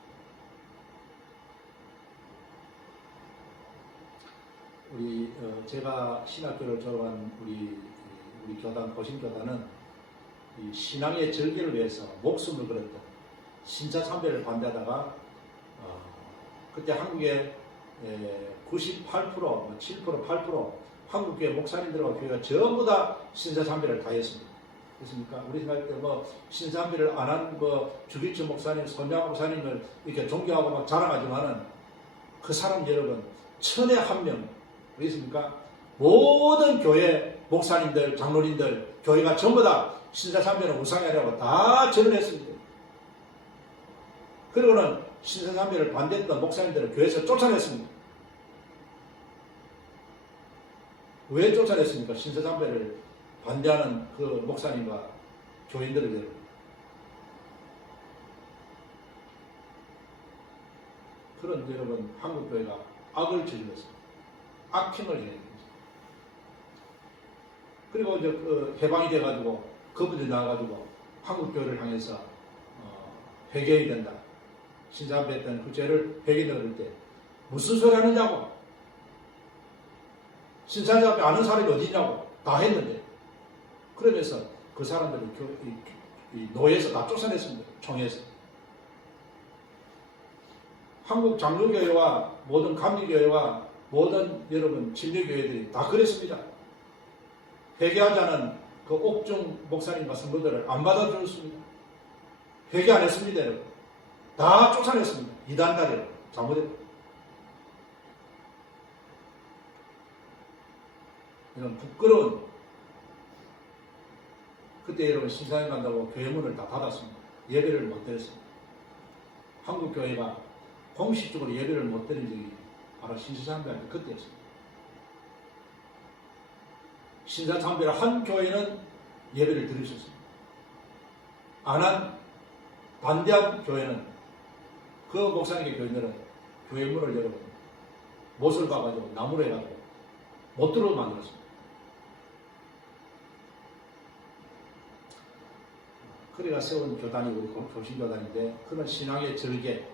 우리 제가 신학교를 졸업한 우리 교단 고신교단은 이 신앙의 절개를 위해서 목숨을 걸었던 신자참배를 반대하다가 그때 한국의 98%, 7%, 8% 한국교회 목사님들과 교회가 전부 다 신자참배를 다 했습니다. 그렇습니까? 우리 생각할 때 뭐 신자참배를 안 한 주기철 목사님, 손장 목사님을 이렇게 존경하고 막 자랑하지만은 그 사람 여러분 1000에 1명 그렇습니까? 모든 교회 목사님들, 장로님들, 교회가 전부 다 신자참배는 우상이 아니라고 다 전언했습니다. 그리고는 신자참배를 반대했던 목사님들은 교회에서 쫓아냈습니다. 왜 쫓아냈습니까? 신자참배를 반대하는 그 목사님과 교인들을. 그런 여러분 한국교회가 악을 저질렀습니다. 악행을 해야 됩니다. 그리고 이제 해방이 돼가지고 그분들이 나와가지고 한국교회를 향해서 회개해야 된다. 신자참배했던 그 죄를 회개해야 될 때 무슨 소리 하느냐고. 신자참배 아는 사람이 어디 있냐고 다 했는데 그러면서 그 사람들을 이 노예에서 다 쫓아냈습니다. 총회에서. 한국 장로교회와 모든 감리교회와 모든 여러분 진료교회들이 다 그랬습니다. 회개하자는 그 옥중 목사님과 성도들을 안 받아주었습니다. 회개 안 했습니다. 여러분. 다 쫓아냈습니다. 이단다리를 잘못했고. 이런 부끄러운 그때 여러분 신사에 간다고 교회 문을 다 닫았습니다. 예배를 못 드렸습니다. 한국 교회가 공식적으로 예배를 못 드린 적이 바로 신사참배할 때 그때였습니다. 신사참배를 한 교회는 예배를 드리셨습니다. 안 한 반대한 교회는 그 목사님의 교인들은 교회 문을 여러분 못을 박아가지고 나무로 해가지고 못 들어오게 만들었습니다. 그래가 세운 교단이 우리 교신교단인데 그런 신앙의 절개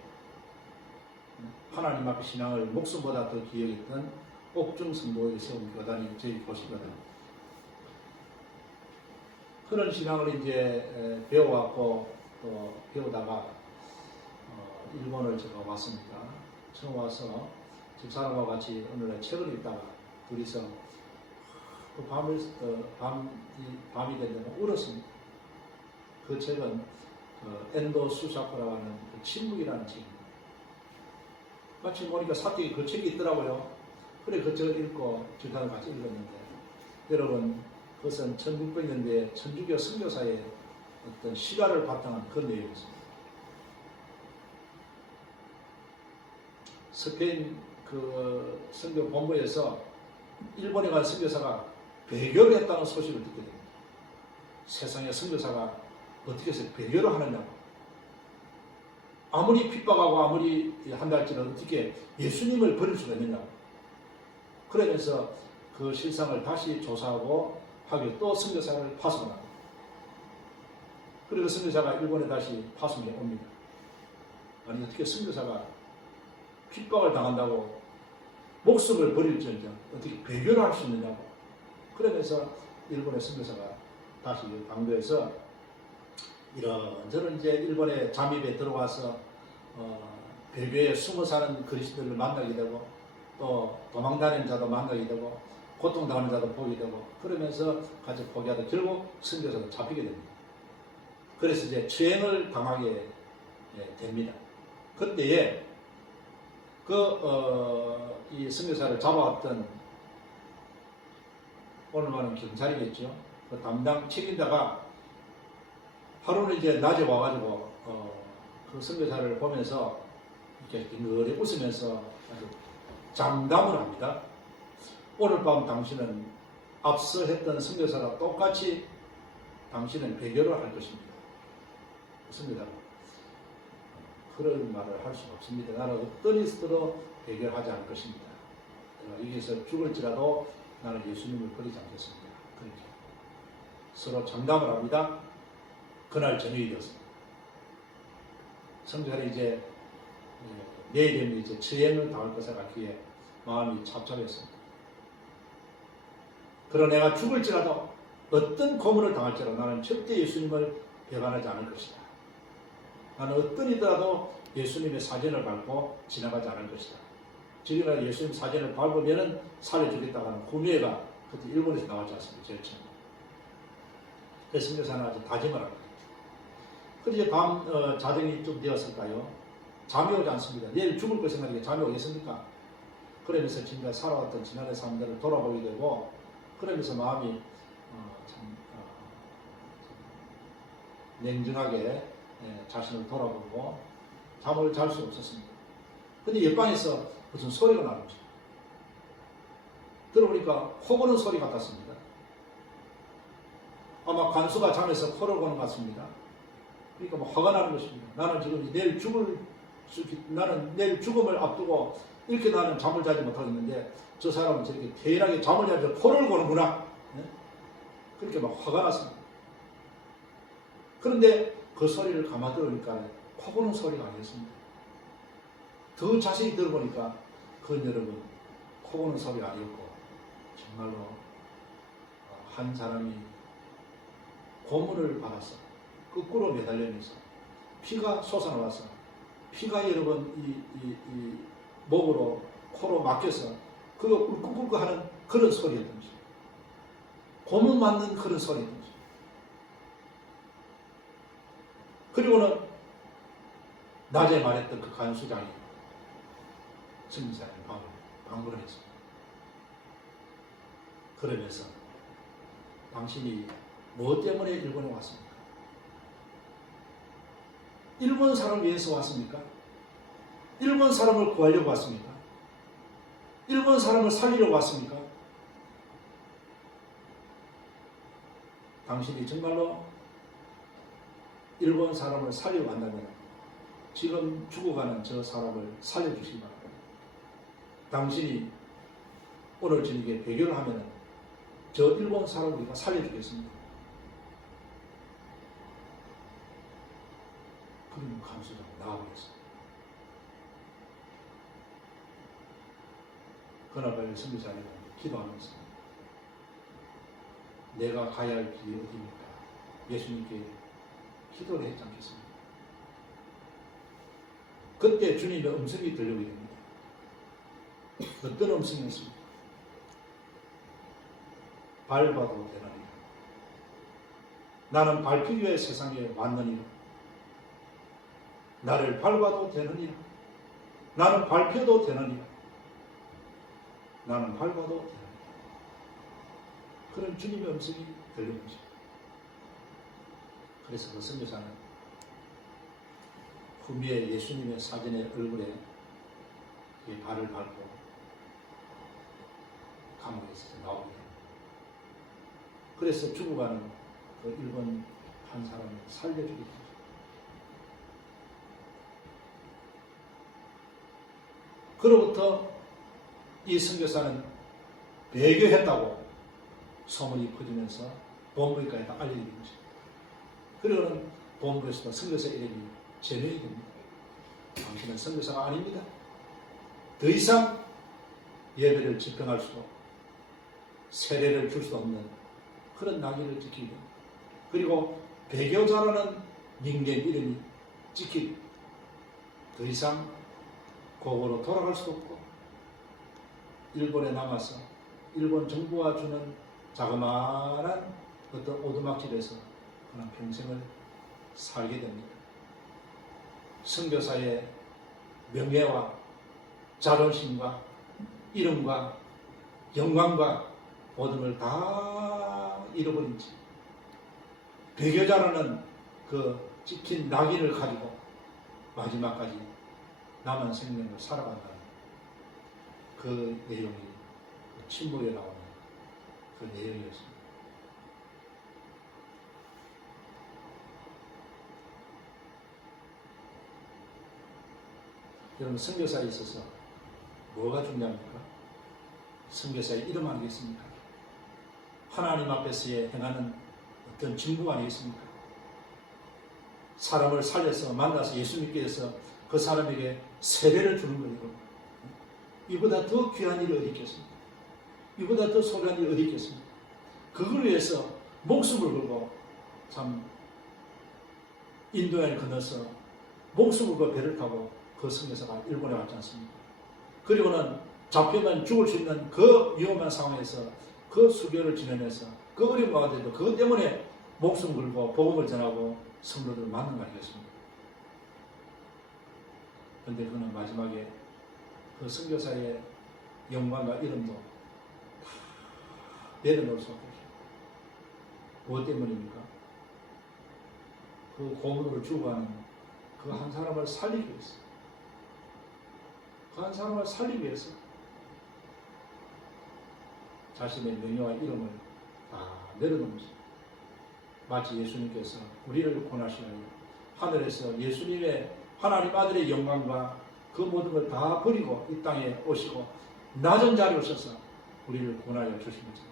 하나님 앞에 신앙을 목숨보다 더 귀하게 했던 옥중 성도에 세운 교단이 저희 교신교단입니다. 그런 신앙을 이제 배워왔고 또 배우다가 일본을 제가 왔습니다. 처음 와서 집사람과 같이 어느 날 책을 읽다가 둘이서 그 밤이 되면 울었습니다. 그 책은 엔도 수사코라고 하는 그 침묵이라는 책입니다. 마침 보니까 사택에 그 책이 있더라고요. 그래 그 책을 읽고 집사람과 같이 읽었는데 여러분 그것은 1600년대 천주교 선교사의 어떤 시가를 바탕한 그런 내용이었습니다. 스페인 그 선교 본부에서 일본에 간 선교사가 배교를 했다는 소식을 듣게 됩니다. 세상에 선교사가 어떻게 해서 배교를 하느냐고. 아무리 핍박하고 아무리 한다 할지라도 어떻게 예수님을 버릴 수가 있느냐고. 그러면서 그 실상을 다시 조사하고 하기로 또 선교사를 파송합니다. 그리고 선교사가 일본에 다시 파송해 옵니다. 아니 어떻게 선교사가 핍박을 당한다고 목숨을 버릴지언정 어떻게 배교를 할 수 있느냐고. 그러면서 일본의 선교사가 다시 강도에서 이런저런 이제 일본에 잠입에 들어와서 배교에 숨어 사는 그리스도를 만나게 되고 또 도망다니는 자도 만나게 되고 고통당하는 자도 보게 되고 그러면서 같이 포기하다 결국 선교사도 잡히게 됩니다. 그래서 이제 추행을 당하게 됩니다. 그때에 이 선교사를 잡아왔던 오늘 말은 경찰이겠죠. 그 담당 책임자가 하루는 이제 낮에 와가지고 그 선교사를 보면서 이렇게 빙그레 웃으면서 아주 장담을 합니다. 오늘 밤 당신은 앞서 했던 선교사와 똑같이 당신은 배교를 할 것입니다. 선교사가 그런 말을 할 수가 없습니다. 나는 어떤 이스도 배교를 하지 않을 것입니다. 여기서 죽을지라도 나는 예수님을 버리지 않겠습니다. 그렇게 서로 장담을 합니다. 그날 저녁이 되었습니다. 선교사는 이제 내일이면 이제 처형을 당할 것을 알기에 마음이 착잡했습니다. 그러나 내가 죽을지라도 어떤 고문을 당할지라도 나는 절대 예수님을 배반하지 않을 것이다. 나는 어떤 이더라도 예수님의 사진을 밟고 지나가지 않을 것이다. 지금이라 예수님 사진을 밟으면 살려주겠다고 하는 구매가 그때 일본에서 나왔지 않습니까? 제일 처음. 그래서 선교사는 아주 다짐을 합니다. 그래서 이제 밤 자정이 좀 되었을까요? 잠이 오지 않습니다. 내일 죽을 것 생각하니까 잠이 오겠습니까? 그러면서 지금까지 살아왔던 지난해 삶들을 돌아보게 되고 그러면서 마음이 참 냉정하게 자신을 돌아보고 잠을 잘 수 없었습니다. 근데 옆방에서 무슨 소리가 나는 거죠. 들어보니까 코 고는 소리 같았습니다. 아마 간수가 잠에서 코를 고는 것 같습니다. 그러니까 뭐 화가 나는 것입니다. 나는 지금 나는 내일 죽음을 앞두고 이렇게 나는 잠을 자지 못하겠는데 저 사람은 저렇게 태연하게 잠을 자면서 코를 고는구나. 그렇게 막 화가 났습니다. 그런데 그 소리를 가만 들으니까 코 고는 소리가 아니었습니다. 더 자세히 들어보니까 그건 여러분 코 고는 소리가 아니었고 정말로 한 사람이 고문을 받았어. 거꾸로 매달리면서 피가 솟아나와서 피가 여러분 이 목으로 코로 막혀서 그거 울컥울컥 하는 그런 소리였던 거죠. 고문 맞는 그런 소리였던 거죠. 그리고는 낮에 말했던 그 간수장이 승리사의 방문을 했습니다. 그러면서 당신이 뭐 때문에 일본에 왔습니까? 일본 사람을 위해서 왔습니까? 일본 사람을 구하려고 왔습니까? 일본 사람을 살리려고 왔습니까? 당신이 정말로 일본 사람을 살리려고 한다면 지금 죽어가는 저 사람을 살려주시기 바랍니다. 당신이 오늘 저녁에 배교를 하면 저 일본 사람을 우리가 살려주겠습니다. 그럼 간수장 나와보겠습니다. 그날 밤에 선교사님은 기도하면서 내가 가야 할 길이 어디입니까? 예수님께 기도를 했지 않겠습니까? 그때 주님의 음성이 들려오게 됩니다. 어떤 음성이었습니까? 밟아도 되나니라. 나는 밟히기 위해 세상에 왔느니라. 나를 밟아도 되느니라. 나는 밟혀도 되느니라. 나는 밟아도 되느니라. 그런 주님의 음성이 들리는 것입니다. 그래서 그 선교사는 후미에 예수님의 사진의 얼굴에 발을 밟고 감옥에서 나오게 됩니다. 그래서 죽어가는 그 일본 한 사람을 살려주게 됩니다. 그로부터 이 선교사는 배교했다고 소문이 퍼지면서 본부에까지 다 알려진 것입니다. 그리고는 본부에서도 선교사 이름이 제명이 됩니다. 당신은 선교사가 아닙니다. 더 이상 예배를 집행할 수도 세례를 줄 수 없는 그런 낙인을 찍히게 됩니다. 그리고 배교자라는 닉네임 이름이 찍히고 더 이상 고국으로 돌아갈 수도 없고 일본에 남아서 일본 정부가 주는 자그마한 어떤 오두막집에서 그런 평생을 살게 됩니다. 선교사의 명예와 자존심과 이름과 영광과 모든 걸 다 잃어버린 채 배교자라는 그 찍힌 낙인을 가지고 마지막까지 남은 생명을 살아간다는 그 내용이 침묵에 나오는 그 내용이었습니다. 여러분, 선교사에 있어서 뭐가 중요합니까? 선교사의 이름 아니겠습니까? 하나님 앞에서의 행하는 어떤 직무 아니겠습니까? 사람을 살려서 만나서 예수 믿게 해서 그 사람에게 세례를 주는 거예요. 이보다 더 귀한 일이 어디 있겠습니까? 이보다 더 소중한 일이 어디 있겠습니까? 그걸 위해서 목숨을 걸고 참 인도양을 건너서 목숨을 걸고 배를 타고 그 선교사가 일본에 왔지 않습니까? 그리고는 잡히면 죽을 수 있는 그 위험한 상황에서 그 수교를 지내면서 그 어려운 가운데도 그것 때문에 목숨 걸고 복음을 전하고 성도들을 만난 거 아니겠습니까? 그런데 그는 마지막에 그 선교사의 영광과 이름도 다 내려놓을 수 없겠죠. 무엇 때문입니까? 그 고문으로 죽어가는 그 한 사람을 살리기 위해서, 그 한 사람을 살리기 위해서 자신의 명예와 이름을 다 내려놓으면서 마치 예수님께서 우리를 권하시나요? 하늘에서 예수님의 하나님 아들의 영광과 그 모든 걸 다 버리고 이 땅에 오시고 낮은 자리에 오셔서 우리를 권하여 주신 거죠.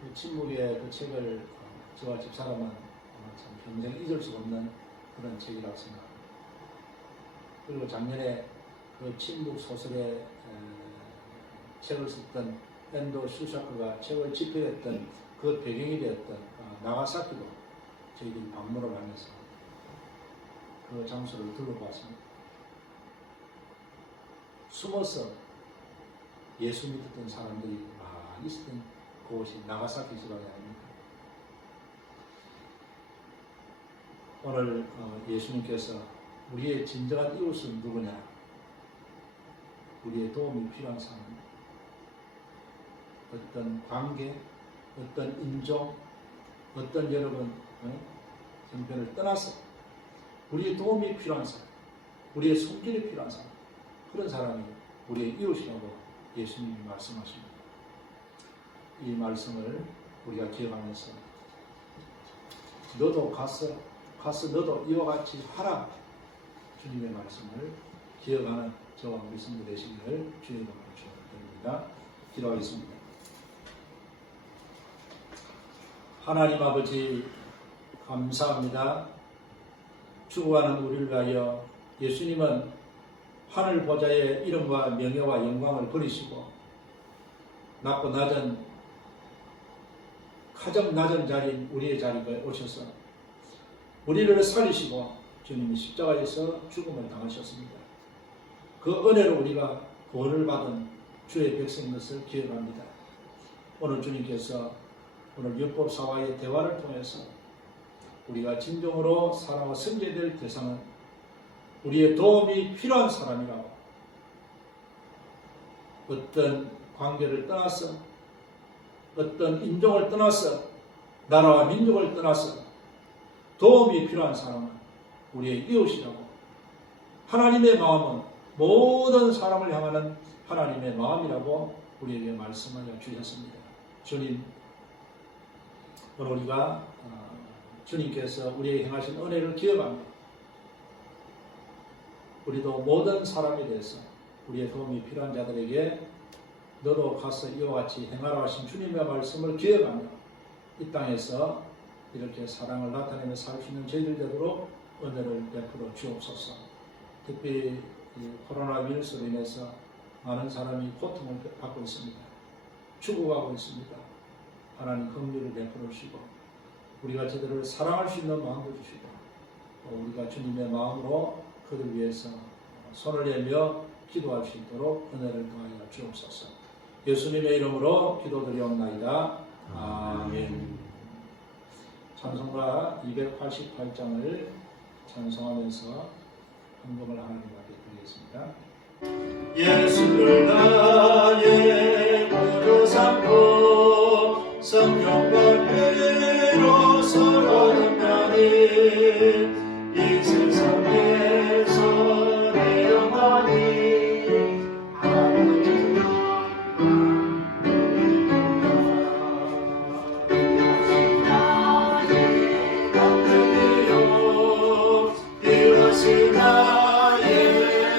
그 침묵의 그 책을 저와 집사람은 참 평생 잊을 수 없는 그런 책이라고 생각합니다. 그리고 작년에 그 침묵 소설의 책을 썼던 앤도 슈샤크가 책을 집필했던 그 배경이 되었던 나가사키도 저희들이 방문을 하면서 그 장소를 둘러보았습니다. 숨어서 예수 믿었던 사람들이 많이 있었던 그곳이 나가사키 지방이 아닙니까? 오늘 예수님께서 우리의 진정한 이웃은 누구냐? 우리의 도움이 필요한 사람입니다. 어떤 관계, 어떤 인종, 어떤 여러분 형편을 떠나서 우리의 도움이 필요한 사람, 우리의 손길이 필요한 사람, 그런 사람이 우리의 이웃이라고 예수님이 말씀하십니다. 이 말씀을 우리가 기억하면서 너도 가서 너도 이와 같이 하라, 주님의 말씀을 기억하는 저와 우리 성도 되시기를 주님으로 축원드립니다. 기도하겠습니다. 하나님 아버지 감사합니다. 죽어가는 우리를 위하여 예수님은 하늘 보좌의 이름과 명예와 영광을 버리시고 낮고 낮은 가장 낮은 자리인 우리의 자리에 오셔서 우리를 살리시고 주님이 십자가에서 죽음을 당하셨습니다. 그 은혜로 우리가 구원을 받은 주의 백성인 것을 기억합니다. 오늘 주님께서 오늘 율법사와의 대화를 통해서 우리가 진정으로 살아와 선제될 대상은 우리의 도움이 필요한 사람이라고, 어떤 관계를 떠나서, 어떤 인종을 떠나서, 나라와 민족을 떠나서 도움이 필요한 사람은 우리의 이웃이라고, 하나님의 마음은 모든 사람을 향하는 하나님의 마음이라고 우리에게 말씀하여 주셨습니다. 주님, 오늘 우리가 주님께서 우리에게 행하신 은혜를 기억하며 우리도 모든 사람에 대해서 우리의 도움이 필요한 자들에게 너도 가서 이와 같이 행하라 하신 주님의 말씀을 기억하며 이 땅에서 이렇게 사랑을 나타내며 살 수 있는 저희들 되도록 은혜를 베풀어 주옵소서. 특히 이 코로나 바이러스로 인해서 많은 사람이 고통을 받고 있습니다. 죽어가고 있습니다. 하나님 긍휼을 베풀어 주시고 우리가 저들을 사랑할 수 있는 마음도 주시고 또 우리가 주님의 마음으로 그들 위해서 손을 내밀어 기도할 수 있도록 은혜를 더하여 주옵소서. 예수님의 이름으로 기도드리옵나이다. 아멘. 찬송가 288장을 찬송하면서 헌금을 하나님 앞에 드리겠습니다. 예수를 나의 구주 삼고 성령과 피로서 거듭나니 이 세상에서 내 영혼이 하나님과 이것이 나의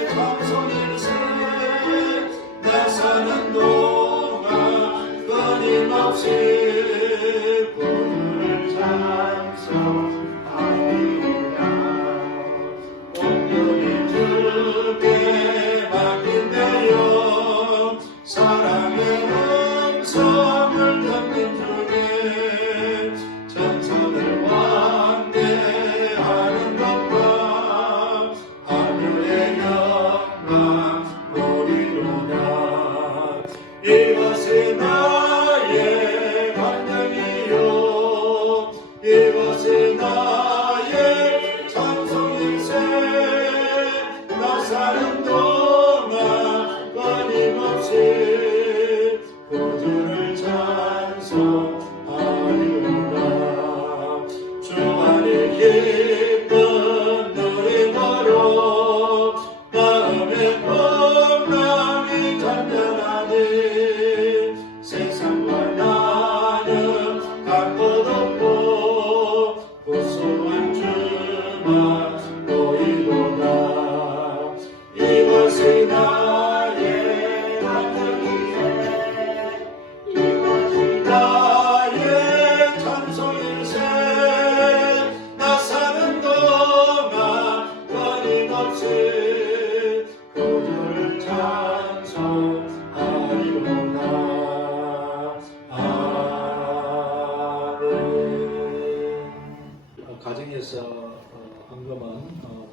장소일세. 나 사는 동안 끊임없이 구주를 찬송하리로다. 온전히 주께 맡긴대요. 사랑의 음성을 듣는 중에 천사들 왕래하는 것과 하늘의 영광 보리로다. 이것이 나의 반응이요 이것이 나의 찬송일세. 나 사는 동안 끊임없이 구주를 찬송하리로다. 주 안에 기쁨 누리도록 마음의 평강이 잔잔하니 세상과 나는 갈 것 없고 구수한 주만 보이도다. 이것이 나의 반응이세. 이것이 나의 찬송일세. 나 사는 동안 끊임없이 구주를 찬송하리로다. 아멘. 가정에서 헌금은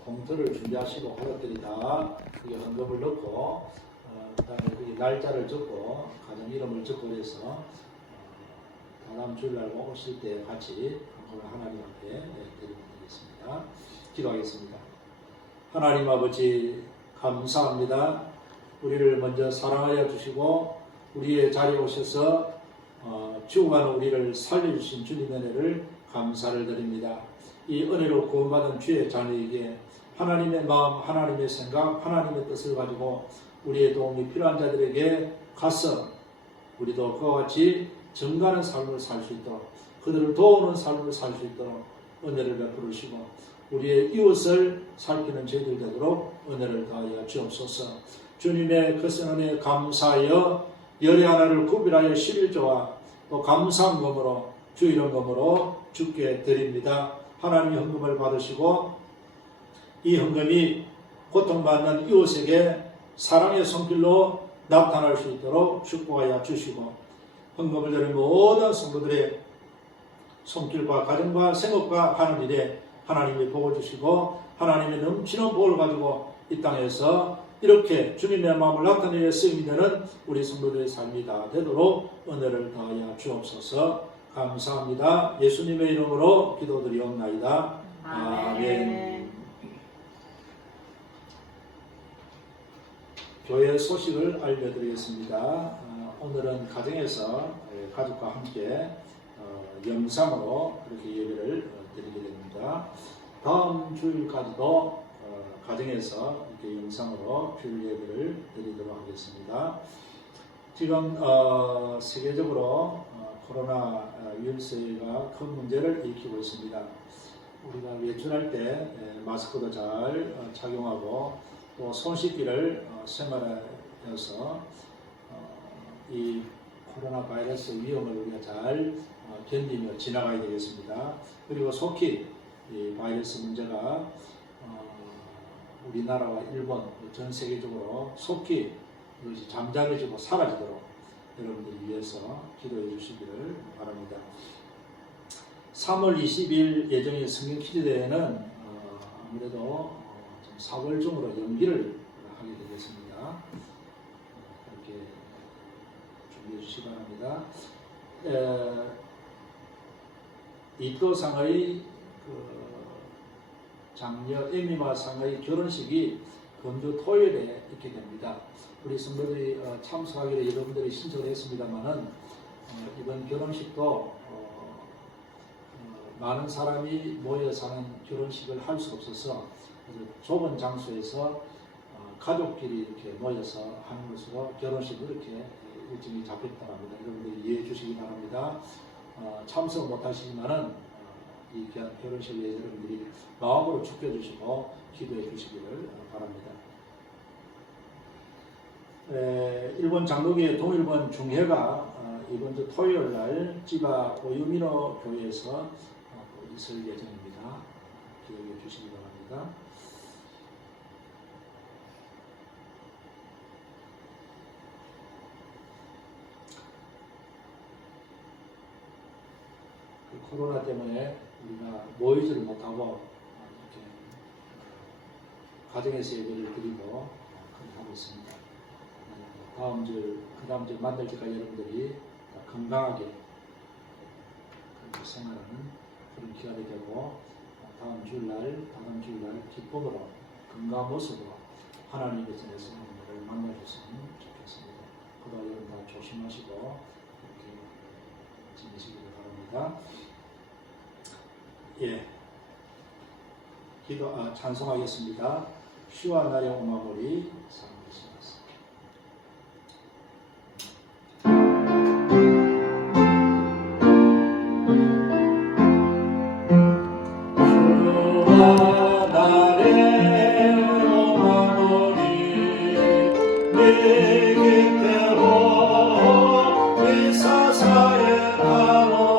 봉투를 준비하시고 가족들이 다 여기 헌금을 넣고 그다음에 여기 날짜를 적고 가정 이름을 적고 해서 다음 주일날 오실 때 같이 헌금을 하나님 앞에 드리면 되겠습니다. 기도하겠습니다. 하나님 아버지 감사합니다. 우리를 먼저 사랑하여 주시고 우리의 자리에 오셔서 죽어가는 우리를 살려주신 주님의 은혜를 감사를 드립니다. 이 은혜로 구원받은 주의 자녀에게 하나님의 마음, 하나님의 생각, 하나님의 뜻을 가지고 우리의 도움이 필요한 자들에게 가서 우리도 그와 같이 정가는 삶을 살 수 있도록 그들을 도우는 삶을 살 수 있도록 은혜를 베풀으시고 우리의 이웃을 살피는 저희들 되도록 은혜를 다하여 주옵소서. 주님의 크신 은혜에 감사하여 열의 하나를 구별하여 11조와 또 감사헌금으로 주 이름으로 주께 드립니다. 하나님의 헌금을 받으시고 이 헌금이 고통받는 이웃에게 사랑의 손길로 나타날 수 있도록 축복하여 주시고 헌금을 드린 모든 성도들의 손길과 가정과 생업과 하는 일에 하나님이 복을 주시고 하나님의 넘치는 복을 가지고 이 땅에서 이렇게 주님의 마음을 나타내려 쓰임이 되는 우리 성도들의 삶이 다 되도록 은혜를 다하여 주옵소서. 감사합니다. 예수님의 이름으로 기도드리옵나이다. 아멘. 교회 소식을 알려드리겠습니다. 오늘은 가정에서 가족과 함께 영상으로 그렇게 예배를 드리게 됩니다. 다음 주일까지도 가정에서 이렇게 영상으로 주일 예배를 드리도록 하겠습니다. 지금 세계적으로 코로나 바이러스가 큰 문제를 일으키고 있습니다. 우리가 외출할 때 마스크도 잘 착용하고 또 손 씻기를 생활해서 이 코로나 바이러스 위험을 우리가 잘 견디며 지나가야 되겠습니다. 그리고 속히 이 바이러스 문제가 우리나라와 일본, 전 세계적으로 속히 이것이 잠잠해지고 사라지도록 여러분들이 위해서 기도해 주시기를 바랍니다. 3월 20일 예정인 성경 퀴즈대회는 아무래도 4월 중으로 연기를 하게 되겠습니다. 그렇게 준비해 주시기 바랍니다. 이토상의 장녀 에미마상의 결혼식이 금주 토요일에 있게 됩니다. 우리 성도들이 참석하기로 여러분들이 신청을 했습니다만은 이번 결혼식도 많은 사람이 모여서 하는 결혼식을 할 수 없어서 좁은 장소에서 가족끼리 이렇게 모여서 하는 것으로 결혼식을 이렇게 일정이 잡혔다고 합니다. 여러분들이 이해해 주시기 바랍니다. 참석 못하시지만은 이 귀한 결혼식에 여러분들이 마음으로 축겨주시고 기도해 주시기를 바랍니다. 일본 장로교회 동일본 중회가 이번 주 토요일 날 지바 오유미노 교회에서 있을 예정입니다. 기억해 주시기 바랍니다. 코로나 때문에 우리가 모이지를 못하고 이렇게 가정에서 예배를 드리고 그렇게 하고 있습니다. 그 다음 주 만날 때까지 여러분들이 건강하게 그렇게 생활하는 그런 기간이 되고 다음 주일날 기쁨으로 건강한 모습으로 하나님의 전에서 여러분들을 만나줬으면 좋겠습니다. 그동안 여러분 다 조심하시고 그렇게 지내시기를 바랍니다. 예, 찬송하겠습니다. 쉬와 나의 오마고리 사랑하시겠습니다. 쉬와 나의 오마고리 내 곁에로 이 사사의 바로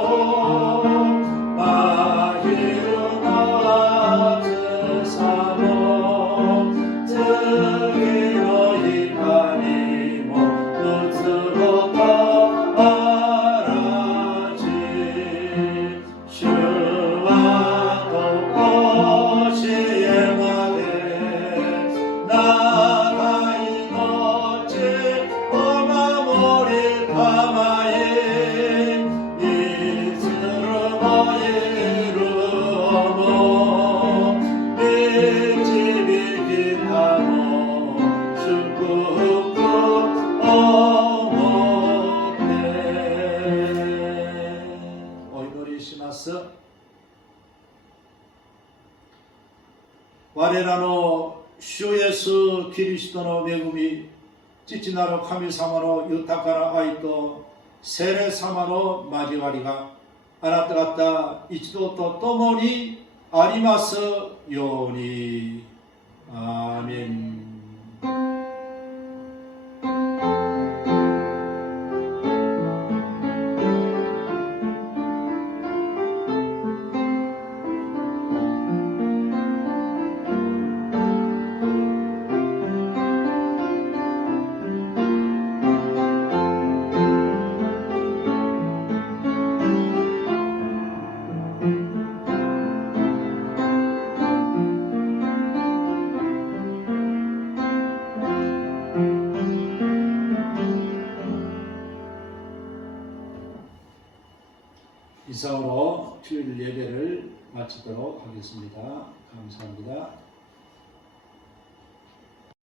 我らの主イエスキリストの恵み、父なる神様の豊かな愛と聖霊様の交わりがあなた方一同と共にありますように。アーメン。이상으로 주일 예배를 마치도록 하겠습니다. 감사합니다.